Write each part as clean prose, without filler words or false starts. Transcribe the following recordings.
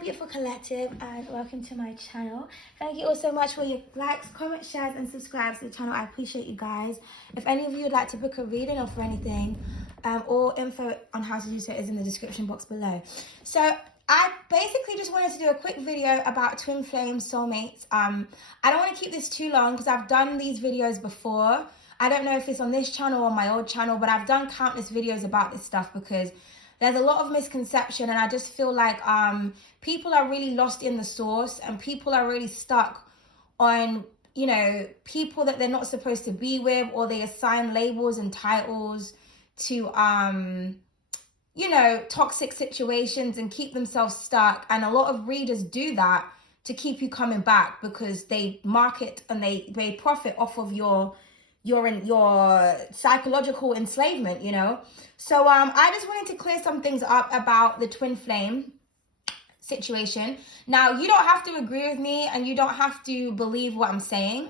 beautiful collective, and welcome to my channel. Thank you all so much for your likes, comments, shares and subscribes to the channel. I appreciate you guys. If any of you would like to book a reading or for anything, all info on how to do so is in the description box below. So I basically just wanted to do a quick video about twin flame soulmates. I don't want to keep this too long because I've done these videos before. I don't know if it's on this channel or my old channel, but I've done countless videos about this stuff because there's a lot of misconception, and I just feel like people are really lost in the source, and people are really stuck on, you know, people that they're not supposed to be with, or they assign labels and titles to, you know, toxic situations and keep themselves stuck. And a lot of readers do that to keep you coming back because they market and they profit off of your psychological enslavement, you know. So I just wanted to clear some things up about the twin flame situation. Now, you don't have to agree with me and you don't have to believe what I'm saying,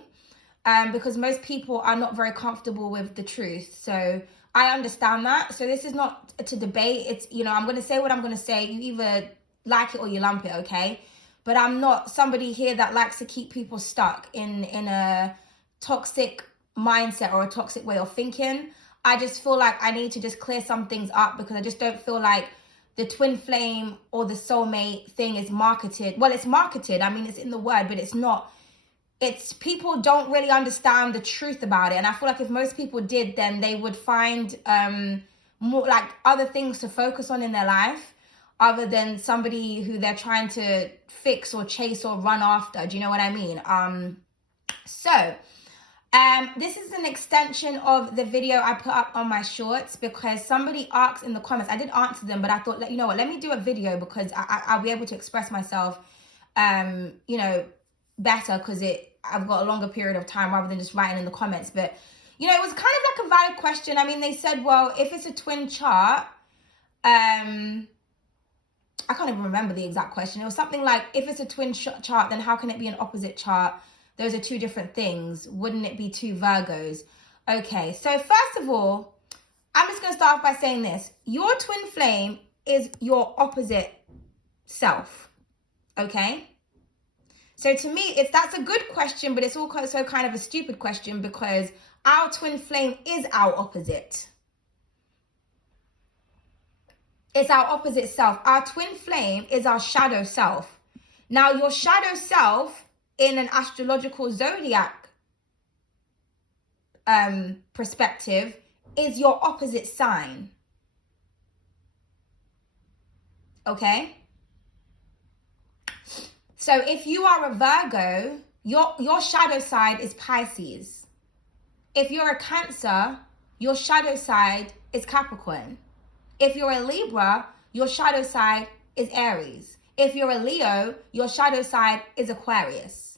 because most people are not very comfortable with the truth. So I understand that. So this is not to debate. It's, you know, I'm going to say what I'm going to say. You either like it or you lump it, okay? But I'm not somebody here that likes to keep people stuck in a toxic mindset or a toxic way of thinking. I just feel like I need to just clear some things up because I just don't feel like the twin flame or the soulmate thing is marketed. Well, it's marketed. I mean, it's in the word, but it's not. It's, people don't really understand the truth about it. And I feel like if most people did, then they would find more like other things to focus on in their life other than somebody who they're trying to fix or chase or run after. Do you know what I mean? This is an extension of the video I put up on my shorts because somebody asked in the comments. I did answer them, but I thought, you know what, let me do a video because I'll be able to express myself, you know, better because I've got a longer period of time rather than just writing in the comments. But, you know, it was kind of like a valid question. I mean, they said, well, if it's a twin chart, I can't even remember the exact question. It was something like, if it's a twin chart, then how can it be an opposite chart? Those are two different things. Wouldn't it be two Virgos? Okay, so first of all, I'm just going to start off by saying this. Your twin flame is your opposite self, okay? So to me, that's a good question, but it's also kind of a stupid question because our twin flame is our opposite. It's our opposite self. Our twin flame is our shadow self. Now, your shadow self in an astrological zodiac perspective is your opposite sign. Okay? So if you are a Virgo, your shadow side is Pisces. If you're a Cancer, your shadow side is Capricorn. If you're a Libra, your shadow side is Aries. If you're a Leo, your shadow side is Aquarius.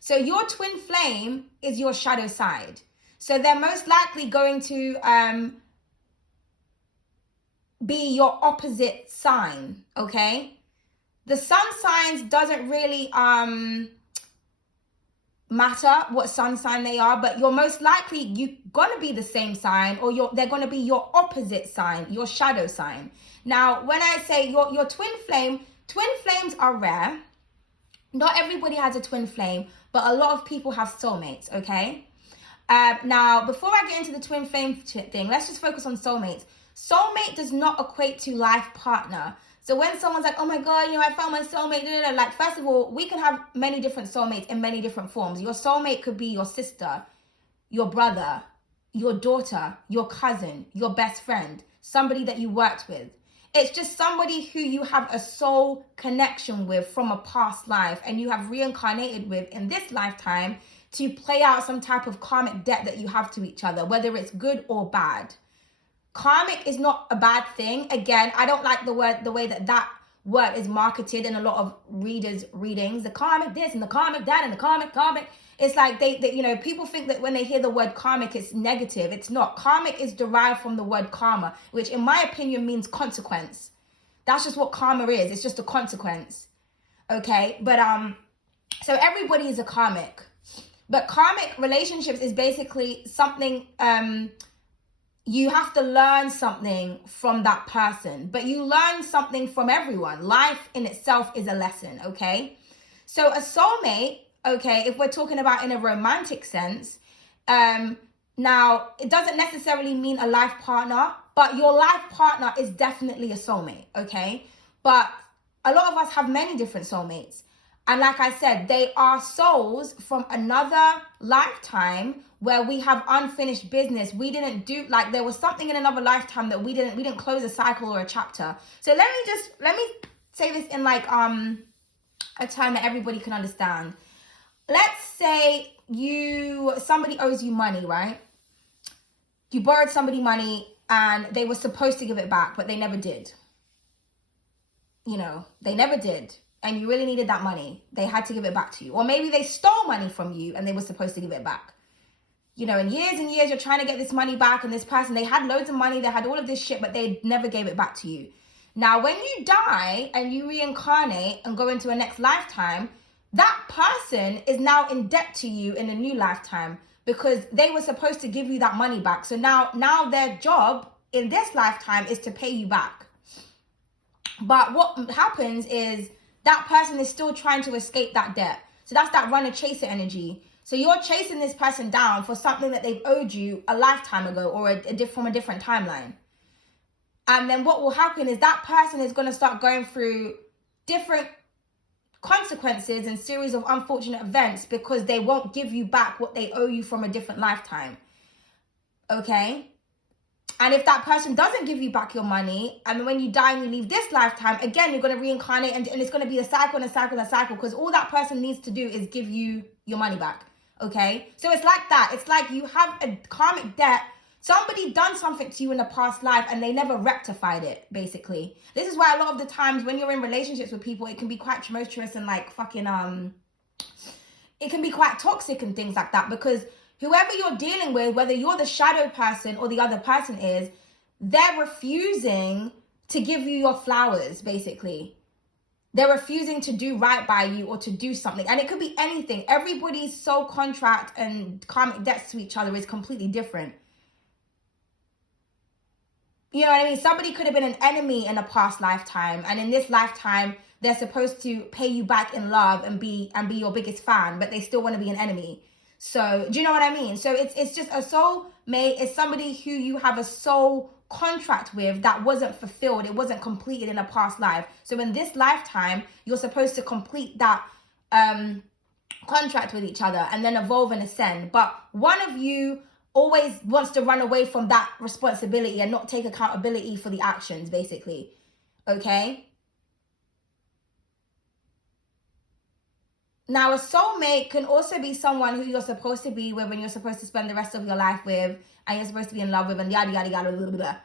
So your twin flame is your shadow side. So they're most likely going to be your opposite sign, okay? The sun signs doesn't really matter what sun sign they are, but you're most likely you're gonna be the same sign, or they're gonna be your opposite sign, your shadow sign. Now, when I say your twin flames are rare. Not everybody has a twin flame, but a lot of people have soulmates, okay? Now, before I get into the twin flame thing, let's just focus on soulmates. Soulmate does not equate to life partner. So when someone's like, oh my God, you know, I found my soulmate, like, first of all, we can have many different soulmates in many different forms. Your soulmate could be your sister, your brother, your daughter, your cousin, your best friend, somebody that you worked with. It's just somebody who you have a soul connection with from a past life and you have reincarnated with in this lifetime to play out some type of karmic debt that you have to each other, whether it's good or bad. Karmic is not a bad thing. Again, I don't like the way that word is marketed in a lot of readers' readings. The karmic this and the karmic that and the karmic. It's like they you know, people think that when they hear the word karmic, it's negative. It's not. Karmic is derived from the word karma, which in my opinion means consequence. That's just what karma is. It's just a consequence. Okay? But so everybody is a karmic. But karmic relationships is basically something you have to learn something from that person, but you learn something from everyone. Life in itself is a lesson, okay? So a soulmate, okay, if we're talking about in a romantic sense, now it doesn't necessarily mean a life partner, but your life partner is definitely a soulmate, okay? But a lot of us have many different soulmates. And like I said, they are souls from another lifetime where we have unfinished business. We didn't do, like, there was something in another lifetime that we didn't close a cycle or a chapter. So let me say this in like a term that everybody can understand. Let's say somebody owes you money, right? You borrowed somebody money and they were supposed to give it back, but they never did. They never did. And you really needed that money. They had to give it back to you. Or maybe they stole money from you and they were supposed to give it back. And years you're trying to get this money back, and this person, they had loads of money, they had all of this shit, but they never gave it back to you. Now, when you die and you reincarnate and go into a next lifetime, that person is now in debt to you in a new lifetime because they were supposed to give you that money back. So now their job in this lifetime is to pay you back. But what happens is that person is still trying to escape that debt. So that's that runner chaser energy. So you're chasing this person down for something that they've owed you a lifetime ago or from a different timeline. And then what will happen is that person is going to start going through different consequences and series of unfortunate events because they won't give you back what they owe you from a different lifetime. Okay? And if that person doesn't give you back your money, and when you die and you leave this lifetime, again, you're going to reincarnate and it's going to be a cycle and a cycle and a cycle because all that person needs to do is give you your money back. Okay? So it's like that. It's like you have a karmic debt. Somebody done something to you in a past life and they never rectified it, basically. This is why a lot of the times when you're in relationships with people, it can be quite tumultuous and like it can be quite toxic and things like that because whoever you're dealing with, whether you're the shadow person or the other person is, they're refusing to give you your flowers, basically. They're refusing to do right by you or to do something. And it could be anything. Everybody's soul contract and karmic debts to each other is completely different. You know what I mean? Somebody could have been an enemy in a past lifetime. And in this lifetime, they're supposed to pay you back in love and be your biggest fan, but they still want to be an enemy. So, do you know what I mean? So it's just a soulmate is somebody who you have a soul contract with that wasn't fulfilled. It wasn't completed in a past life. So in this lifetime, you're supposed to complete that contract with each other and then evolve and ascend. But one of you always wants to run away from that responsibility and not take accountability for the actions, basically. Okay? Now, a soulmate can also be someone who you're supposed to be with and you're supposed to spend the rest of your life with and you're supposed to be in love with and yada, yada, yada, blah, blah, blah.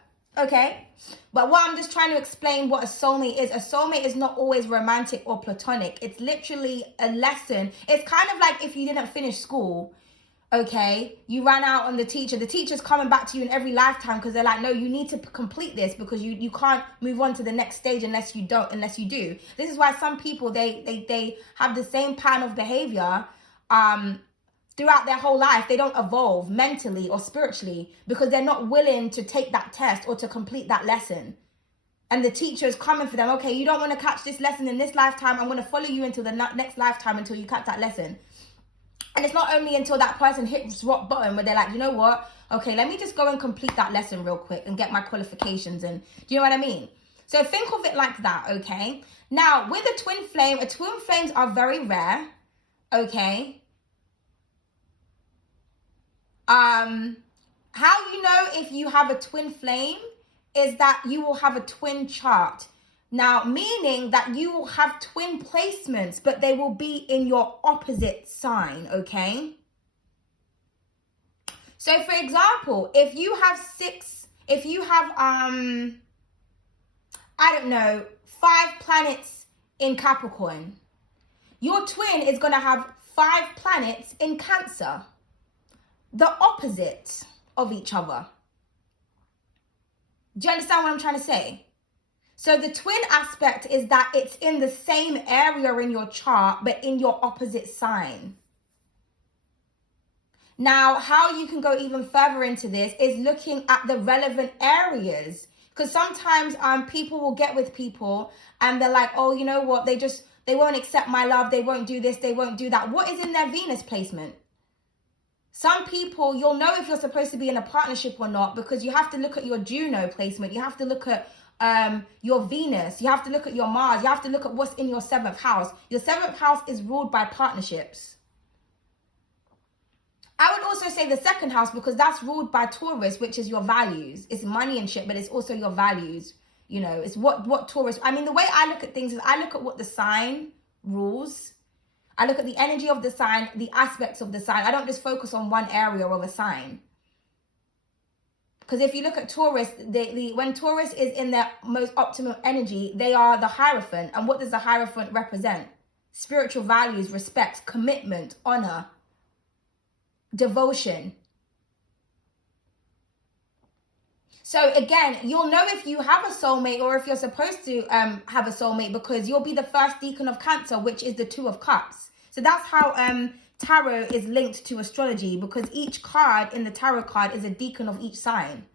Okay? But what I'm just trying to explain what a soulmate is not always romantic or platonic. It's literally a lesson. It's kind of like if you didn't finish school, okay? You ran out on the teacher. The teacher's coming back to you in every lifetime because they're like, no, you need to complete this because you can't move on to the next stage unless you do. This is why some people, they have the same pattern of behavior throughout their whole life. They don't evolve mentally or spiritually because they're not willing to take that test or to complete that lesson. And the teacher is coming for them. Okay, you don't want to catch this lesson in this lifetime. I'm going to follow you until the next lifetime until you catch that lesson. And it's not only until that person hits rock bottom where they're like, you know what? Okay, let me just go and complete that lesson real quick and get my qualifications. And do you know what I mean? So think of it like that, okay? Now, with a twin flame, twin flames are very rare, okay? How you know if you have a twin flame is that you will have a twin chart. Now, meaning that you will have twin placements, but they will be in your opposite sign, okay? So, for example, if you have 5 planets in Capricorn, your twin is going to have 5 planets in Cancer, the opposite of each other. Do you understand what I'm trying to say? So the twin aspect is that it's in the same area in your chart, but in your opposite sign. Now, how you can go even further into this is looking at the relevant areas. Because sometimes people will get with people and they're like, oh, you know what? They won't accept my love. They won't do this. They won't do that. What is in their Venus placement? Some people, you'll know if you're supposed to be in a partnership or not, because you have to look at your Juno placement. You have to look at your Venus. You have to look at your Mars. You have to look at what's in your 7th house. Your 7th house is ruled by partnerships. I would also say the 2nd house, because that's ruled by Taurus, which is your values. It's money and shit, but it's also your values. You know, it's what Taurus, I mean, the way I look at things is I look at what the sign rules. I look at the energy of the sign, the aspects of the sign. I don't just focus on one area of a sign. Because if you look at Taurus, when Taurus is in their most optimum energy, they are the Hierophant. And what does the Hierophant represent? Spiritual values, respect, commitment, honor, devotion. So again, you'll know if you have a soulmate or if you're supposed to have a soulmate, because you'll be the first decan of Cancer, which is the 2 of Cups. So that's how tarot is linked to astrology, because each card in the tarot card is a decan of each sign.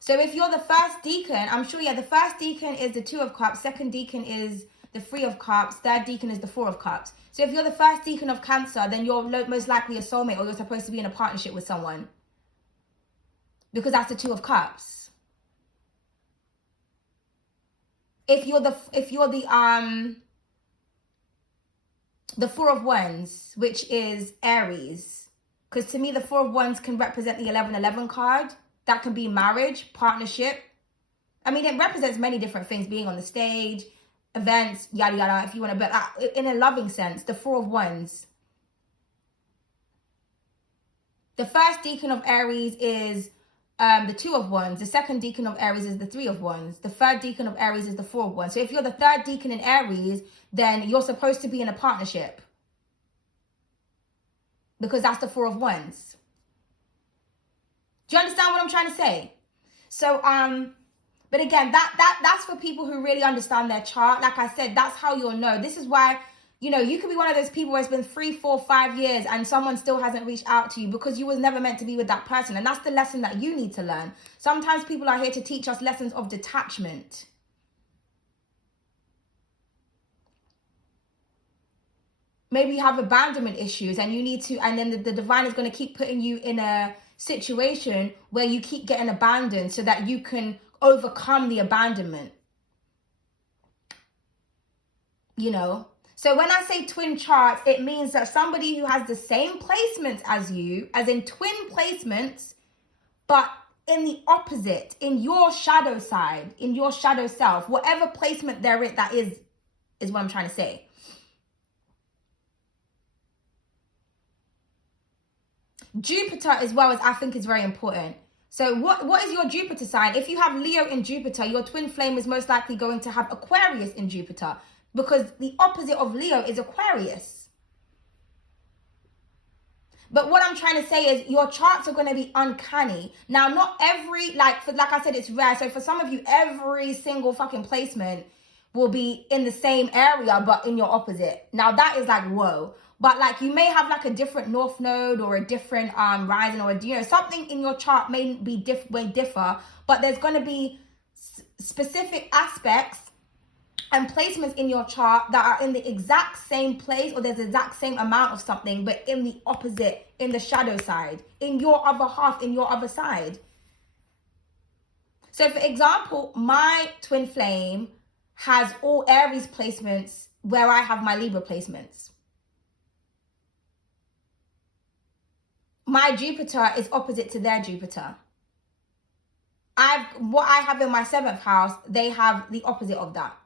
So if you're the first decan, I'm sure, yeah, the first decan is the 2 of Cups, second decan is the 3 of Cups, third decan is the 4 of Cups. So if you're the first decan of Cancer, then you're most likely a soulmate, or you're supposed to be in a partnership with someone, because that's the 2 of Cups. If you're the 4 of Wands, which is Aries, because to me the 4 of Wands can represent the 1111 card. That can be marriage, partnership. I mean, it represents many different things, being on the stage, events, yada yada, if you want to, but in a loving sense, the 4 of Wands. The first decan of Aries is the 2 of Wands. The second decan of Aries is the 3 of Wands. The third decan of Aries is the 4 of Wands. So if you're the third decan in Aries, then you're supposed to be in a partnership, because that's the 4 of Wands. Do you understand what I'm trying to say? So but again, that's for people who really understand their chart. Like I said, that's how you'll know. This is why, you know, you could be one of those people where it's been 3, 4, 5 years and someone still hasn't reached out to you, because you was never meant to be with that person. And that's the lesson that you need to learn. Sometimes people are here to teach us lessons of detachment. Maybe you have abandonment issues and you need to, and then the divine is going to keep putting you in a situation where you keep getting abandoned so that you can overcome the abandonment. You know? So when I say twin charts, it means that somebody who has the same placements as you, as in twin placements, but in the opposite, in your shadow side, in your shadow self, whatever placement there is, that is what I'm trying to say. Jupiter as well, as I think is very important. So what is your Jupiter sign? If you have Leo in Jupiter, your twin flame is most likely going to have Aquarius in Jupiter, because the opposite of Leo is Aquarius. But what I'm trying to say is your charts are going to be uncanny. Now, not every, like I said, it's rare. So for some of you, every single fucking placement will be in the same area, but in your opposite. Now that is like, whoa. But like you may have like a different north node or a different rising, or you know, something in your chart may differ, but there's going to be specific aspects and placements in your chart that are in the exact same place, or there's the exact same amount of something, but in the opposite, in the shadow side, in your other half, in your other side. So for example, my twin flame has all Aries placements where I have my Libra placements. My Jupiter is opposite to their Jupiter. What I have in my 7th house, they have the opposite of that.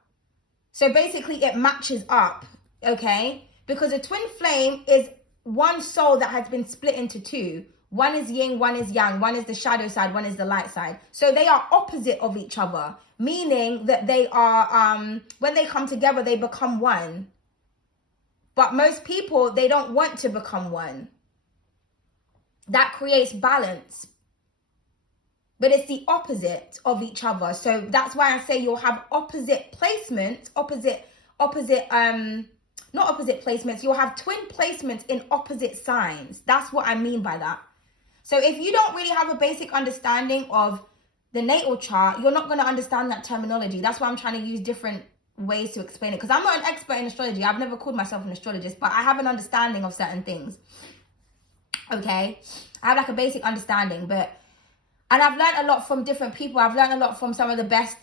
So basically it matches up, okay? Because a twin flame is one soul that has been split into 2. One is yin, one is yang, one is the shadow side, one is the light side. So they are opposite of each other, meaning that they are, when they come together, they become one. But most people, they don't want to become one. That creates balance. But it's the opposite of each other. So that's why I say you'll have opposite placements, opposite not opposite placements, you'll have twin placements in opposite signs. That's what I mean by that. So if you don't really have a basic understanding of the natal chart, you're not going to understand that terminology. That's why I'm trying to use different ways to explain it, because I'm not an expert in astrology. I've never called myself an astrologist, but I have an understanding of certain things. Okay, I have like a basic understanding, and I've learned a lot from different people. I've learned a lot from some of the best,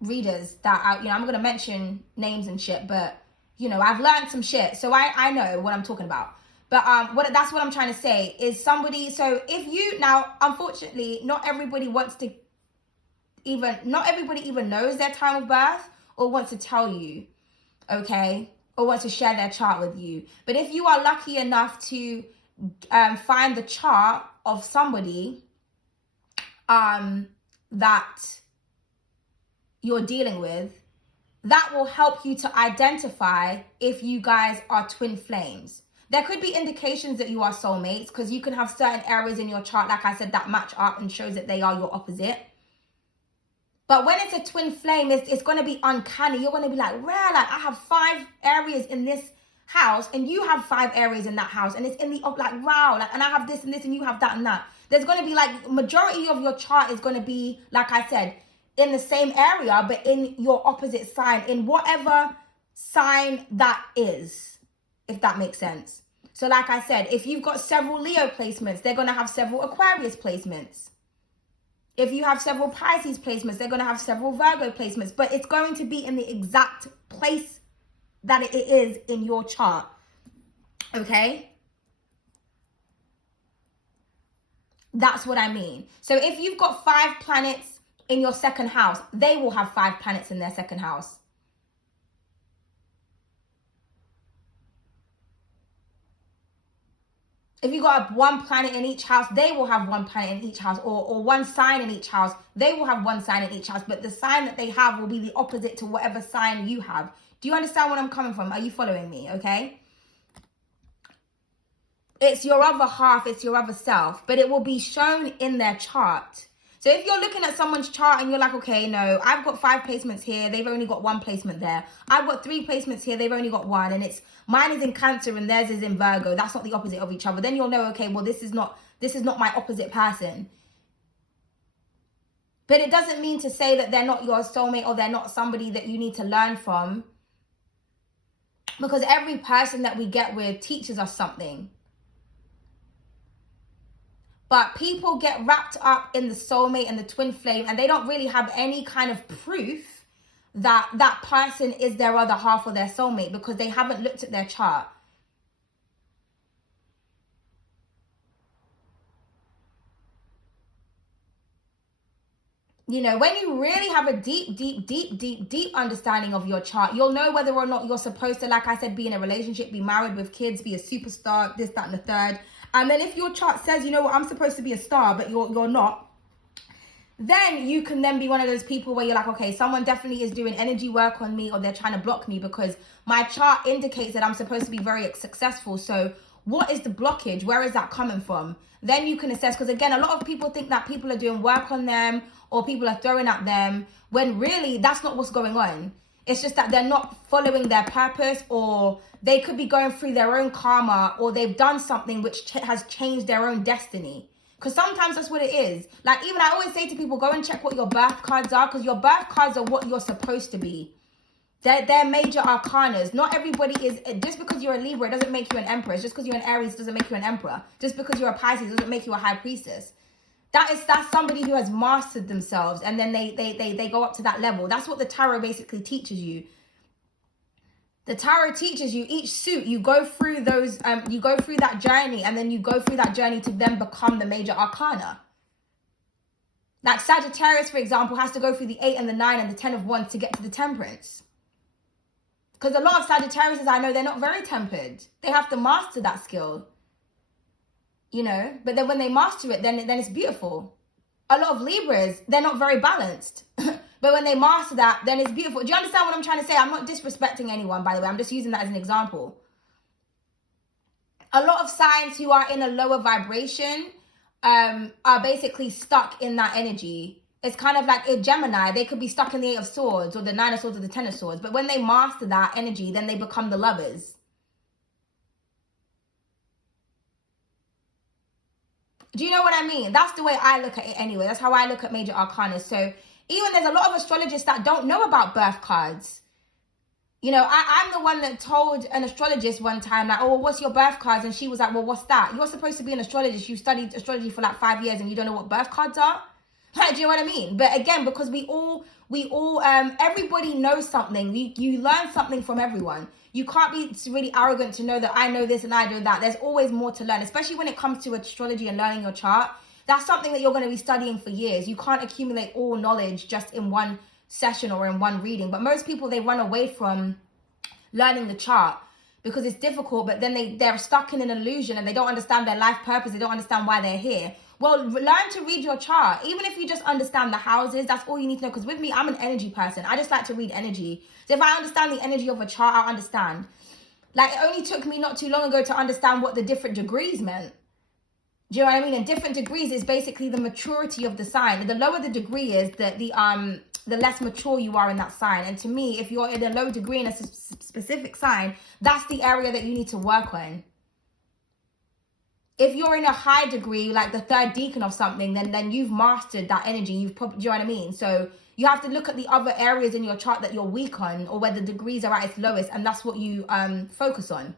readers that I'm going to mention names and shit, but I've learned some shit, so I know what I'm talking about. But that's what I'm trying to say is somebody. So if you now, unfortunately, not everybody even knows their time of birth or wants to tell you, okay, or wants to share their chart with you. But if you are lucky enough to find the chart of somebody that you're dealing with, that will help you to identify if you guys are twin flames. There could be indications that you are soulmates, because you can have certain areas in your chart, like I said, that match up and shows that they are your opposite. But when it's a twin flame, it's going to be uncanny. You're going to be like, rare, like I have 5 areas in this house and you have 5 areas in that house, and it's in the, like, wow, like, and I have this and this and you have that and that. There's going to be like, majority of your chart is going to be, like I said, in the same area, but in your opposite sign, in whatever sign that is, if that makes sense. So like I said, if you've got several Leo placements, they're going to have several Aquarius placements. If you have several Pisces placements, they're going to have several Virgo placements, but it's going to be in the exact place that it is in your chart. Okay? That's what I mean. So if you've got 5 planets in your second house, they will have 5 planets in their second house. If you got 1 planet in each house, they will have 1 planet in each house, or 1 sign in each house. They will have 1 sign in each house, but the sign that they have will be the opposite to whatever sign you have. Do you understand where I'm coming from? Are you following me? Okay. It's your other half, it's your other self, but it will be shown in their chart. So if you're looking at someone's chart and you're like, okay, no, I've got 5 placements here, they've only got 1 placement there. I've got 3 placements here, they've only got 1, and it's mine is in Cancer and theirs is in Virgo. That's not the opposite of each other. Then you'll know, okay, well, this is not my opposite person. But it doesn't mean to say that they're not your soulmate or they're not somebody that you need to learn from, because every person that we get with teaches us something. But people get wrapped up in the soulmate and the twin flame, and they don't really have any kind of proof that that person is their other half or their soulmate, because they haven't looked at their chart. When you really have a deep understanding of your chart, you'll know whether or not you're supposed to, like I said, be in a relationship, be married with kids, be a superstar, this, that, and the third. And then if your chart says, you know what, I'm supposed to be a star, but you're not, then you can then be one of those people where you're like, okay, someone definitely is doing energy work on me, or they're trying to block me because my chart indicates that I'm supposed to be very successful. So what is the blockage? Where is that coming from? Then you can assess, because again, a lot of people think that people are doing work on them or people are throwing at them, when really that's not what's going on. It's just that they're not following their purpose, or they could be going through their own karma, or they've done something which has changed their own destiny. Because sometimes that's what it is. Like, even I always say to people, go and check what your birth cards are, because your birth cards are what you're supposed to be. They're major arcanas. Not everybody is, just because you're a Libra, it doesn't make you an empress. Just because you're an Aries doesn't make you an emperor. Just because you're a Pisces doesn't make you a high priestess. That's somebody who has mastered themselves, and then they go up to that level. That's what the tarot basically teaches you. The tarot teaches you each suit, you go through those, you go through that journey, and then you go through that journey to then become the major arcana. Like Sagittarius, for example, has to go through the 8 and the 9 and the 10 of Wands to get to the Temperance. Because a lot of Sagittariuses I know, they're not very tempered. They have to master that skill. But then when they master it, then it's beautiful. A lot of Libras, they're not very balanced. But when they master that, then it's beautiful. Do you understand what I'm trying to say? I'm not disrespecting anyone, by the way. I'm just using that as an example. A lot of signs who are in a lower vibration are basically stuck in that energy. It's kind of like a Gemini. They could be stuck in the 8 of Swords or the 9 of Swords or the 10 of Swords. But when they master that energy, then they become the lovers. Do you know what I mean? That's the way I look at it anyway. That's how I look at major arcana. So even there's a lot of astrologists that don't know about birth cards. You know, I'm the one that told an astrologist one time, like, oh, well, what's your birth cards? And she was like, well, what's that? You're supposed to be an astrologist. You studied astrology for like 5 years and you don't know what birth cards are? Like, do you know what I mean? But again, because we all, everybody knows something. You learn something from everyone. You can't be really arrogant to know that I know this and I know that. There's always more to learn, especially when it comes to astrology and learning your chart. That's something that you're going to be studying for years. You can't accumulate all knowledge just in one session or in one reading. But most people, they run away from learning the chart because it's difficult, but then they're stuck in an illusion and they don't understand their life purpose. They don't understand why they're here. Well, learn to read your chart. Even if you just understand the houses, that's all you need to know. Because with me, I'm an energy person. I just like to read energy. So if I understand the energy of a chart, I'll understand. Like, it only took me not too long ago to understand what the different degrees meant. Do you know what I mean? And different degrees is basically the maturity of the sign. The lower the degree is, the less mature you are in that sign. And to me, if you're in a low degree in a specific sign, that's the area that you need to work on. If you're in a high degree, like the 3rd decan of something, then you've mastered that energy. Do you know what I mean? So you have to look at the other areas in your chart that you're weak on, or where the degrees are at its lowest, and that's what you focus on.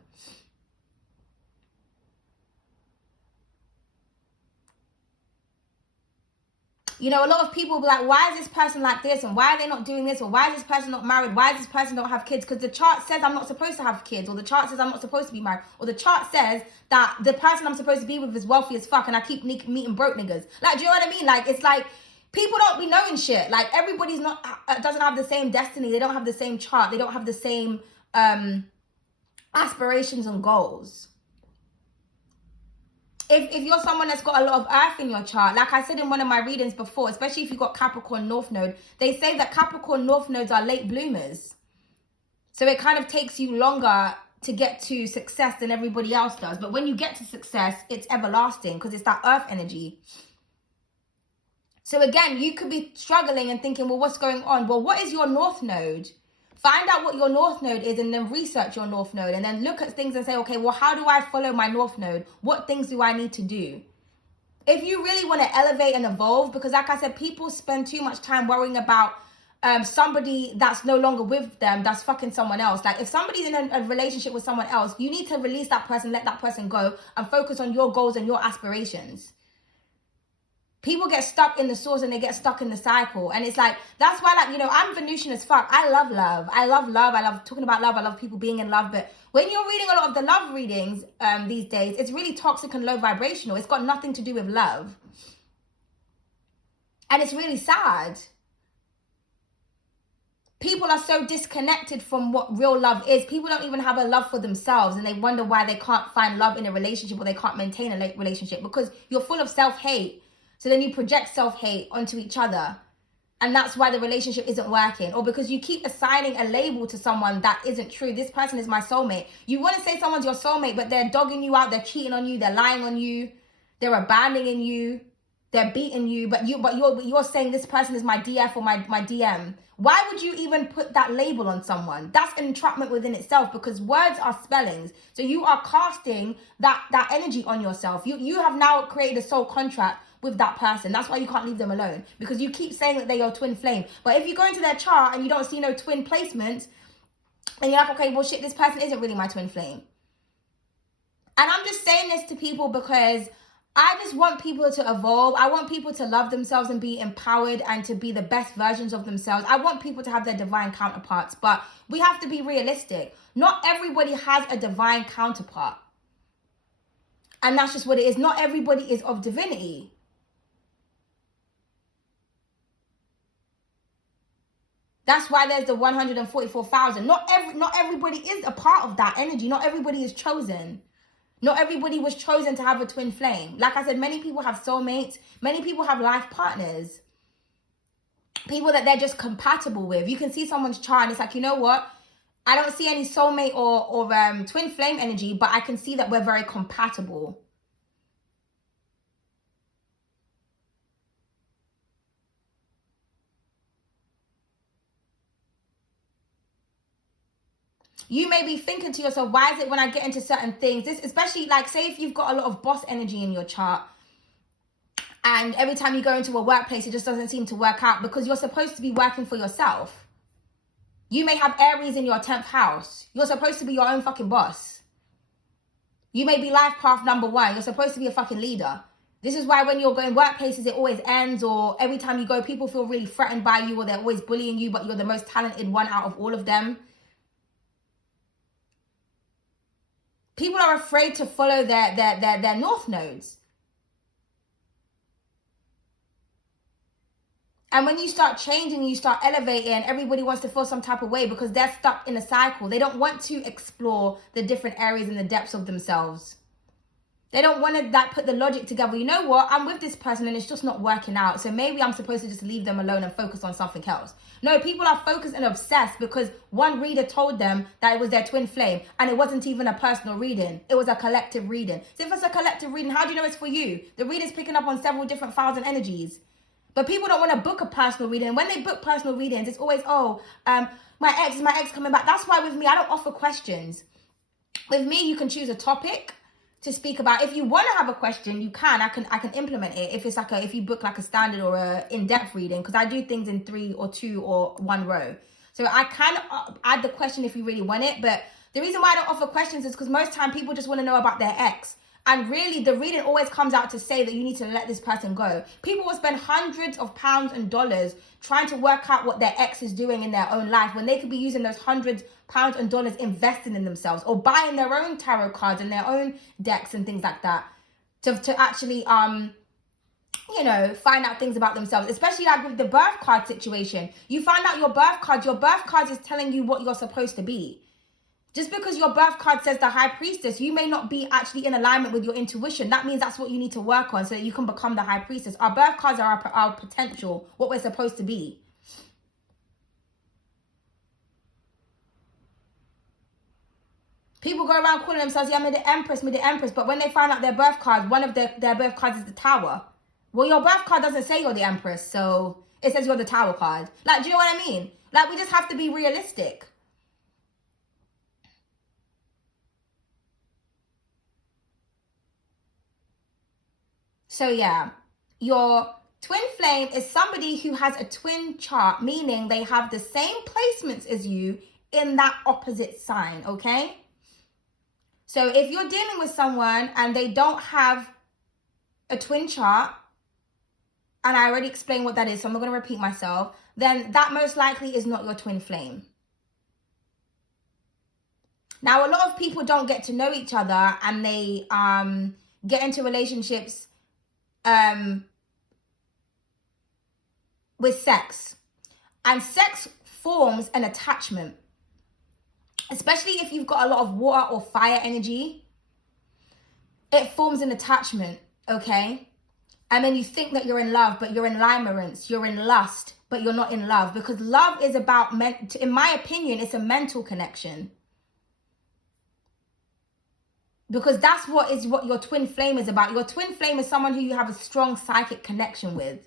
You know, a lot of people will be like, why is this person like this? And why are they not doing this? Or why is this person not married? Why is this person don't have kids? Because the chart says I'm not supposed to have kids. Or the chart says I'm not supposed to be married. Or the chart says that the person I'm supposed to be with is wealthy as fuck and I keep meeting broke niggas. Like, do you know what I mean? Like, it's like, people don't be knowing shit. Like, everybody's not, doesn't have the same destiny. They don't have the same chart. They don't have the same aspirations and goals. If you're someone that's got a lot of earth in your chart, like I said in one of my readings before, especially if you've got Capricorn North Node, they say that Capricorn North Nodes are late bloomers. So it kind of takes you longer to get to success than everybody else does. But when you get to success, it's everlasting because it's that earth energy. So again, you could be struggling and thinking, well, what's going on? Well, what is your North Node? Find out what your North Node is and then research your North Node and then look at things and say, okay, well, how do I follow my North Node? What things do I need to do? If you really want to elevate and evolve, because like I said, people spend too much time worrying about somebody that's no longer with them, that's fucking someone else. Like, if somebody's in a relationship with someone else, you need to release that person, let that person go, and focus on your goals and your aspirations. People get stuck in the source and they get stuck in the cycle. And it's like, that's why, like, you know, I'm Venusian as fuck. I love love. I love love. I love talking about love. I love people being in love. But when you're reading a lot of the love readings these days, it's really toxic and low vibrational. It's got nothing to do with love. And it's really sad. People are so disconnected from what real love is. People don't even have a love for themselves. And they wonder why they can't find love in a relationship or they can't maintain a relationship. Because you're full of self-hate. So then you project self-hate onto each other. And that's why the relationship isn't working. Or because you keep assigning a label to someone that isn't true. This person is my soulmate. You want to say someone's your soulmate, but they're dogging you out. They're cheating on you. They're lying on you. They're abandoning you. They're beating you. But you're saying this person is my DF or my DM. Why would you even put that label on someone? That's an entrapment within itself, because words are spellings. So you are casting that energy on yourself. You have now created a soul contract with that person. That's why you can't leave them alone, because you keep saying that they're your twin flame. But if you go into their chart and you don't see no twin placements, and you're like, okay, well shit, this person isn't really my twin flame. And I'm just saying this to people because I just want people to evolve. I want people to love themselves and be empowered and to be the best versions of themselves. I want people to have their divine counterparts, but we have to be realistic. Not everybody has a divine counterpart. And that's just what it is. Not everybody is of divinity. That's why there's the 144,000. Not everybody is a part of that energy. Not everybody is chosen. Not everybody was chosen to have a twin flame. Like I said, many people have soulmates. Many people have life partners. People that they're just compatible with. You can see someone's chart and it's like, you know what? I don't see any soulmate or twin flame energy, but I can see that we're very compatible. you may be thinking to yourself, why is it when I get into certain things, this, especially like say if you've got a lot of boss energy in your chart, and every time you go into a workplace, it just doesn't seem to work out because you're supposed to be working for yourself. You may have Aries in your 10th house. You're supposed to be your own fucking boss. You may be life path number 1. You're supposed to be a fucking leader. This is why when you're going workplaces, it always ends, or every time you go, people feel really threatened by you, or they're always bullying you, but you're the most talented one out of all of them. People are afraid to follow their north nodes. And when you start changing, you start elevating, everybody wants to feel some type of way because they're stuck in a cycle. They don't want to explore the different areas and the depths of themselves. They don't want to put the logic together. You know what? I'm with this person and it's just not working out. So maybe I'm supposed to just leave them alone and focus on something else. No, people are focused and obsessed because one reader told them that it was their twin flame and it wasn't even a personal reading. It was a collective reading. So if it's a collective reading, how do you know it's for you? The reader's picking up on several different files and energies. But people don't want to book a personal reading. When they book personal readings, it's always, my ex coming back. That's why with me, I don't offer questions. With me, you can choose a topic to speak about. If you want to have a question, you can. I can implement it. If it's like if you book like a standard or a in-depth reading, because I do things in 3 or 2 or 1 row. So I can add the question if you really want it. But the reason why I don't offer questions is because most time people just want to know about their ex. And really, the reading always comes out to say that you need to let this person go. People will spend hundreds of pounds and dollars trying to work out what their ex is doing in their own life when they could be using those hundreds pounds and dollars investing in themselves or buying their own tarot cards and their own decks and things like that to actually, find out things about themselves, especially like with the birth card situation. You find out your birth card is telling you what you're supposed to be. Just because your birth card says the High Priestess, you may not be actually in alignment with your intuition. That means that's what you need to work on so that you can become the High Priestess. Our birth cards are our potential, what we're supposed to be. People go around calling themselves, I'm the Empress, but when they find out their birth card, one of their birth cards is the Tower. Well, your birth card doesn't say you're the Empress, so it says you're the Tower card. Like, do you know what I mean? Like, we just have to be realistic. So yeah, your twin flame is somebody who has a twin chart, meaning they have the same placements as you in that opposite sign, okay? So if you're dealing with someone and they don't have a twin chart, and I already explained what that is, so I'm not going to repeat myself, then that most likely is not your twin flame. Now, a lot of people don't get to know each other and they get into relationships with sex, and sex forms an attachment, especially if you've got a lot of water or fire energy. It forms an attachment, okay? And then you think that you're in love, but you're in limerence, you're in lust, but you're not in love, because love is about, in my opinion, it's a mental connection. Because that's what your twin flame is about. Your twin flame is someone who you have a strong psychic connection with.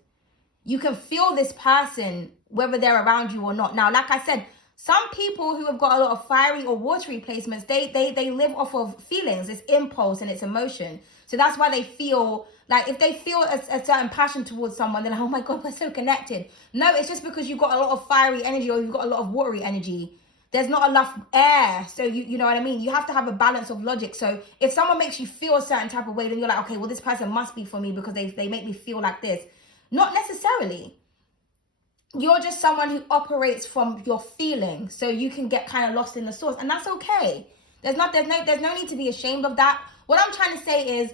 You can feel this person, whether they're around you or not. Now, like I said, some people who have got a lot of fiery or watery placements, they live off of feelings. It's impulse and it's emotion. So that's why they feel like if they feel a certain passion towards someone, they're like, oh my God, we're so connected. No, it's just because you've got a lot of fiery energy or you've got a lot of watery energy. There's not enough air. So you know what I mean? You have to have a balance of logic. So if someone makes you feel a certain type of way, then you're like, okay, well, this person must be for me because they make me feel like this. Not necessarily. You're just someone who operates from your feelings. So you can get kind of lost in the source. And that's okay. There's no need to be ashamed of that. What I'm trying to say is,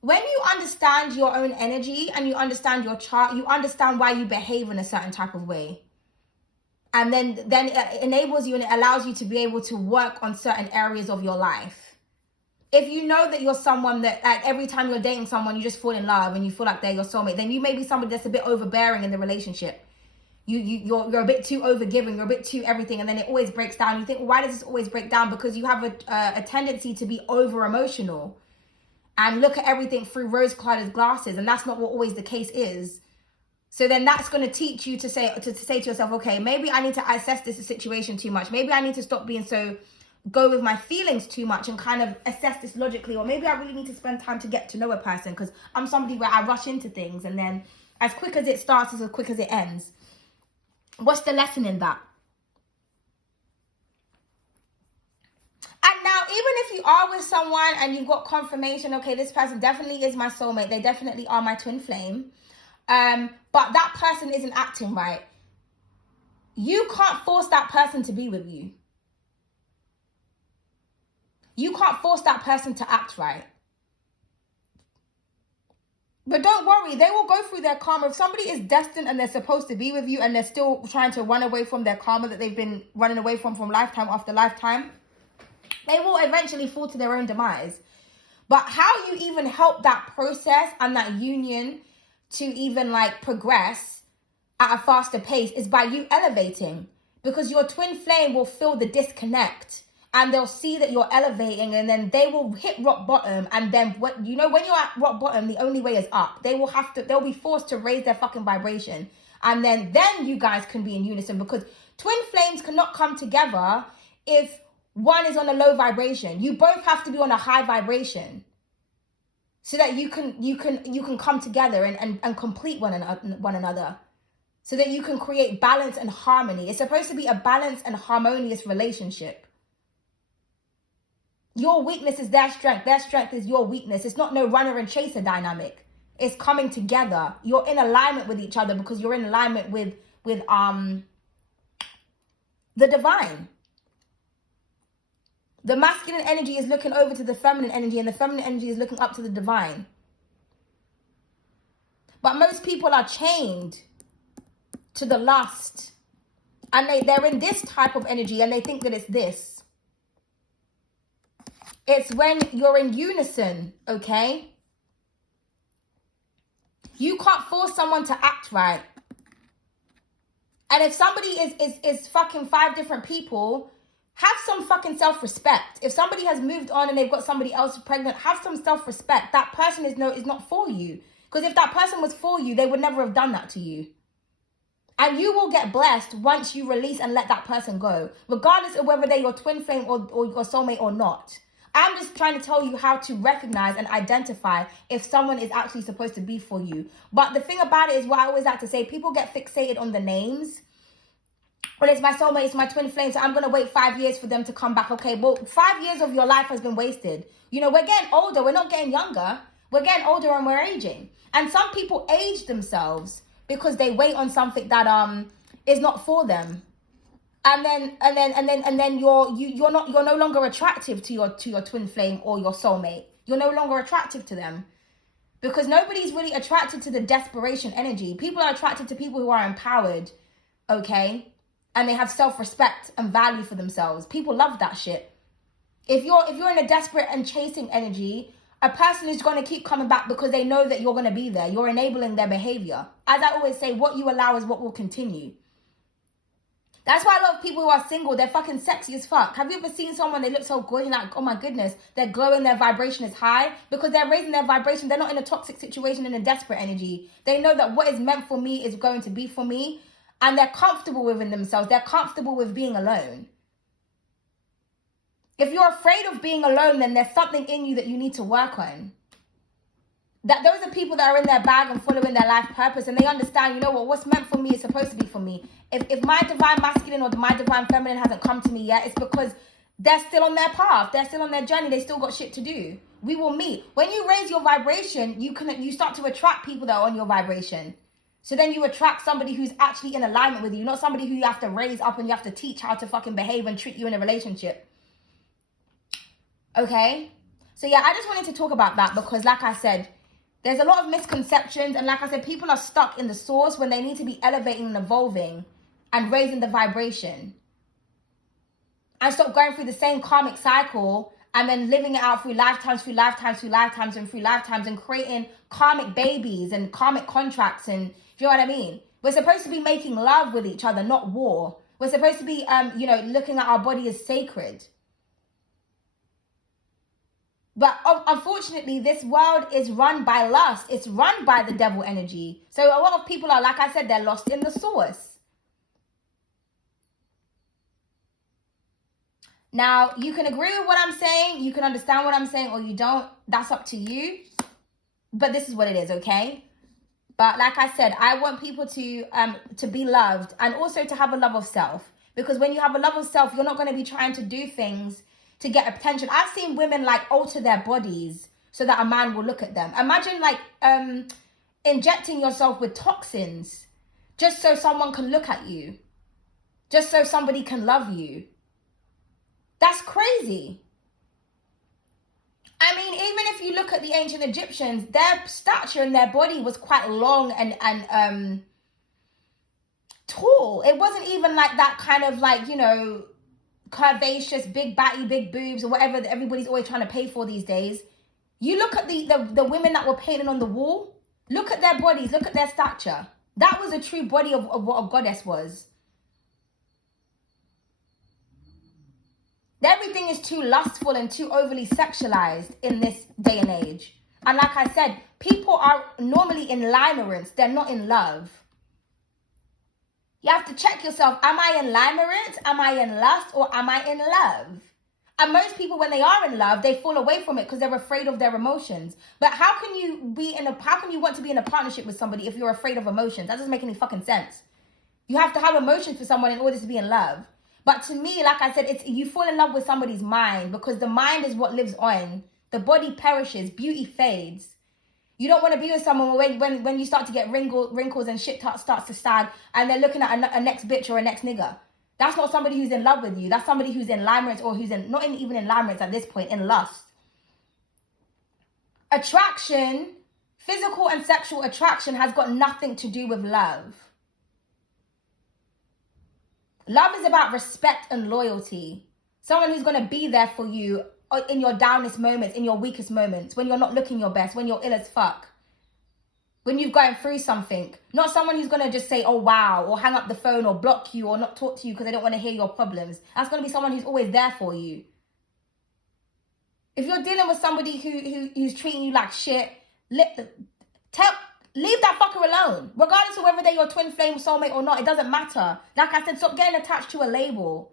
when you understand your own energy and you understand your chart, you understand why you behave in a certain type of way. And then it enables you and it allows you to be able to work on certain areas of your life. If you know that you're someone that, like, every time you're dating someone, you just fall in love and you feel like they're your soulmate, then you may be somebody that's a bit overbearing in the relationship. You're a bit too overgiving, you're a bit too everything, and then it always breaks down. You think, well, why does this always break down? Because you have a tendency to be over emotional and look at everything through rose-colored glasses, and that's not what always the case is. So then that's going to teach you to say to yourself, okay, maybe I need to assess this situation too much. Maybe I need to stop being so go with my feelings too much and kind of assess this logically, or maybe I really need to spend time to get to know a person, because I'm somebody where I rush into things and then as quick as it starts is as quick as it ends. What's the lesson in that? And now, even if you are with someone and you've got confirmation, okay, this person definitely is my soulmate, they definitely are my twin flame, but that person isn't acting right, you can't force that person to be with you. You can't force that person to act right. But don't worry, they will go through their karma. If somebody is destined and they're supposed to be with you and they're still trying to run away from their karma that they've been running away from lifetime after lifetime, they will eventually fall to their own demise. But how you even help that process and that union to even like progress at a faster pace is by you elevating, because your twin flame will feel the disconnect and they'll see that you're elevating, and then they will hit rock bottom. And then when you're at rock bottom, the only way is up. They'll be forced to raise their fucking vibration, and then you guys can be in unison, because twin flames cannot come together if one is on a low vibration. You both have to be on a high vibration so that you can come together and complete one another, so that you can create balance and harmony. It's supposed to be a balanced and harmonious relationship. Your weakness is their strength is your weakness. It's not no runner and chaser dynamic. It's coming together. You're in alignment with each other because you're in alignment with the divine. The masculine energy is looking over to the feminine energy, and the feminine energy is looking up to the divine. But most people are chained to the lust, and they're in this type of energy and they think that it's this. It's when you're in unison, okay? You can't force someone to act right. And if somebody is fucking 5 different people, have some fucking self-respect. If somebody has moved on and they've got somebody else pregnant, have some self-respect. That person is not for you. Because if that person was for you, they would never have done that to you. And you will get blessed once you release and let that person go, regardless of whether they're your twin flame or your soulmate or not. I'm just trying to tell you how to recognize and identify if someone is actually supposed to be for you. But the thing about it is, what I always like to say, people get fixated on the names. Well, it's my soulmate, it's my twin flame, so I'm going to wait 5 years for them to come back. Okay, well, 5 years of your life has been wasted. You know, we're getting older. We're not getting younger. We're getting older and we're aging. And some people age themselves because they wait on something that is not for them. And then you're no longer attractive to your twin flame or your soulmate. You're no longer attractive to them, because nobody's really attracted to the desperation energy. People are attracted to people who are empowered, okay, and they have self-respect and value for themselves. People love that shit. If you're in a desperate and chasing energy, a person is going to keep coming back because they know that you're going to be there. You're enabling their behavior. As I always say, what you allow is what will continue. That's why a lot of people who are single, they're fucking sexy as fuck. Have you ever seen someone, they look so good, you're like, oh my goodness, they're glowing, their vibration is high? Because they're raising their vibration. They're not in a toxic situation, in a desperate energy. They know that what is meant for me is going to be for me. And they're comfortable within themselves. They're comfortable with being alone. If you're afraid of being alone, then there's something in you that you need to work on. That those are people that are in their bag and following their life purpose, and they understand, you know what's meant for me is supposed to be for me. If my divine masculine or my divine feminine hasn't come to me yet, it's because they're still on their path. They're still on their journey. They still got shit to do. We will meet. When you raise your vibration, you start to attract people that are on your vibration. So then you attract somebody who's actually in alignment with you, not somebody who you have to raise up and you have to teach how to fucking behave and treat you in a relationship. Okay? So yeah, I just wanted to talk about that because, like I said, there's a lot of misconceptions. And like I said, people are stuck in the source when they need to be elevating and evolving and raising the vibration. And stop going through the same karmic cycle and then living it out through lifetimes and creating karmic babies and karmic contracts. And you know what I mean? We're supposed to be making love with each other, not war. We're supposed to be, looking at our body as sacred. But unfortunately, this world is run by lust. It's run by the devil energy. So a lot of people are, like I said, they're lost in the source. Now, you can agree with what I'm saying, you can understand what I'm saying, or you don't. That's up to you. But this is what it is, okay? But like I said, I want people to be loved and also to have a love of self. Because when you have a love of self, you're not going to be trying to do things to get attention. I've seen women like alter their bodies so that a man will look at them. Imagine like injecting yourself with toxins just so someone can look at you. Just so somebody can love you. That's crazy. I mean, even if you look at the ancient Egyptians, their stature and their body was quite long and tall. It wasn't even like that kind of like, you know, curvaceous, big batty, big boobs or whatever that everybody's always trying to pay for these days. You look at the women that were painted on the wall, look at their bodies, look at their stature. That was a true body of what a goddess was. Everything is too lustful and too overly sexualized in this day and age. And like I said, people are normally in limerence. They're not in love. You have to check yourself. Am I in limerence? Am I in lust? Or am I in love? And most people, when they are in love, they fall away from it because they're afraid of their emotions. But how can you want to be in a partnership with somebody if you're afraid of emotions? That doesn't make any fucking sense. You have to have emotions for someone in order to be in love. But to me, like I said, it's you fall in love with somebody's mind because the mind is what lives on. The body perishes, beauty fades. You don't want to be with someone when you start to get wrinkles and shit starts to sag and they're looking at a next bitch or a next nigga. That's not somebody who's in love with you. That's somebody who's in limerence or who's even in limerence at this point, in lust. Attraction, physical and sexual attraction has got nothing to do with love. Love is about respect and loyalty. Someone who's going to be there for you in your downest moments, in your weakest moments, when you're not looking your best, when you're ill as fuck, when you've gone through something. Not someone who's going to just say, oh, wow, or hang up the phone or block you or not talk to you because they don't want to hear your problems. That's going to be someone who's always there for you. If you're dealing with somebody who's treating you like shit, leave that fucker alone. Regardless of whether they're your twin flame, soulmate or not, it doesn't matter. Like I said, stop getting attached to a label.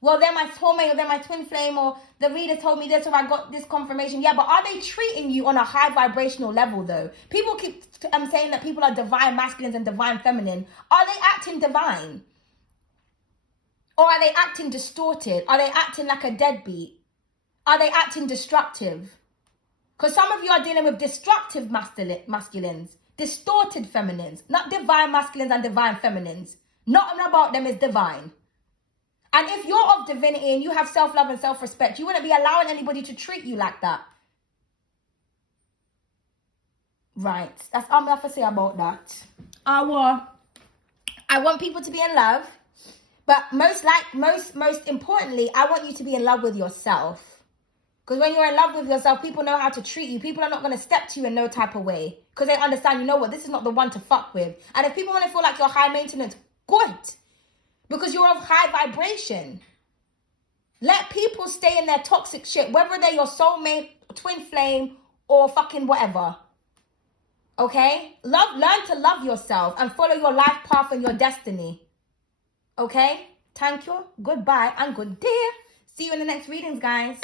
Well, they're my soulmate or they're my twin flame or the reader told me this or I got this confirmation. Yeah, but are they treating you on a high vibrational level though? People keep saying that people are divine masculines and divine feminine. Are they acting divine? Or are they acting distorted? Are they acting like a deadbeat? Are they acting destructive? Because some of you are dealing with destructive masculines. Distorted feminines, not divine masculines and divine feminines. Nothing about them is divine. And if you're of divinity and you have self-love and self-respect, you wouldn't be allowing anybody to treat you like that. Right. That's all I have to say about that. I want people to be in love. But most importantly, I want you to be in love with yourself. Because when you're in love with yourself, people know how to treat you. People are not going to step to you in no type of way. Because they understand, you know what, this is not the one to fuck with. And if people want to feel like you're high maintenance, good. Because you're of high vibration. Let people stay in their toxic shit, whether they're your soulmate, twin flame, or fucking whatever. Okay? Learn to love yourself and follow your life path and your destiny. Okay? Thank you. Goodbye and good day. See you in the next readings, guys.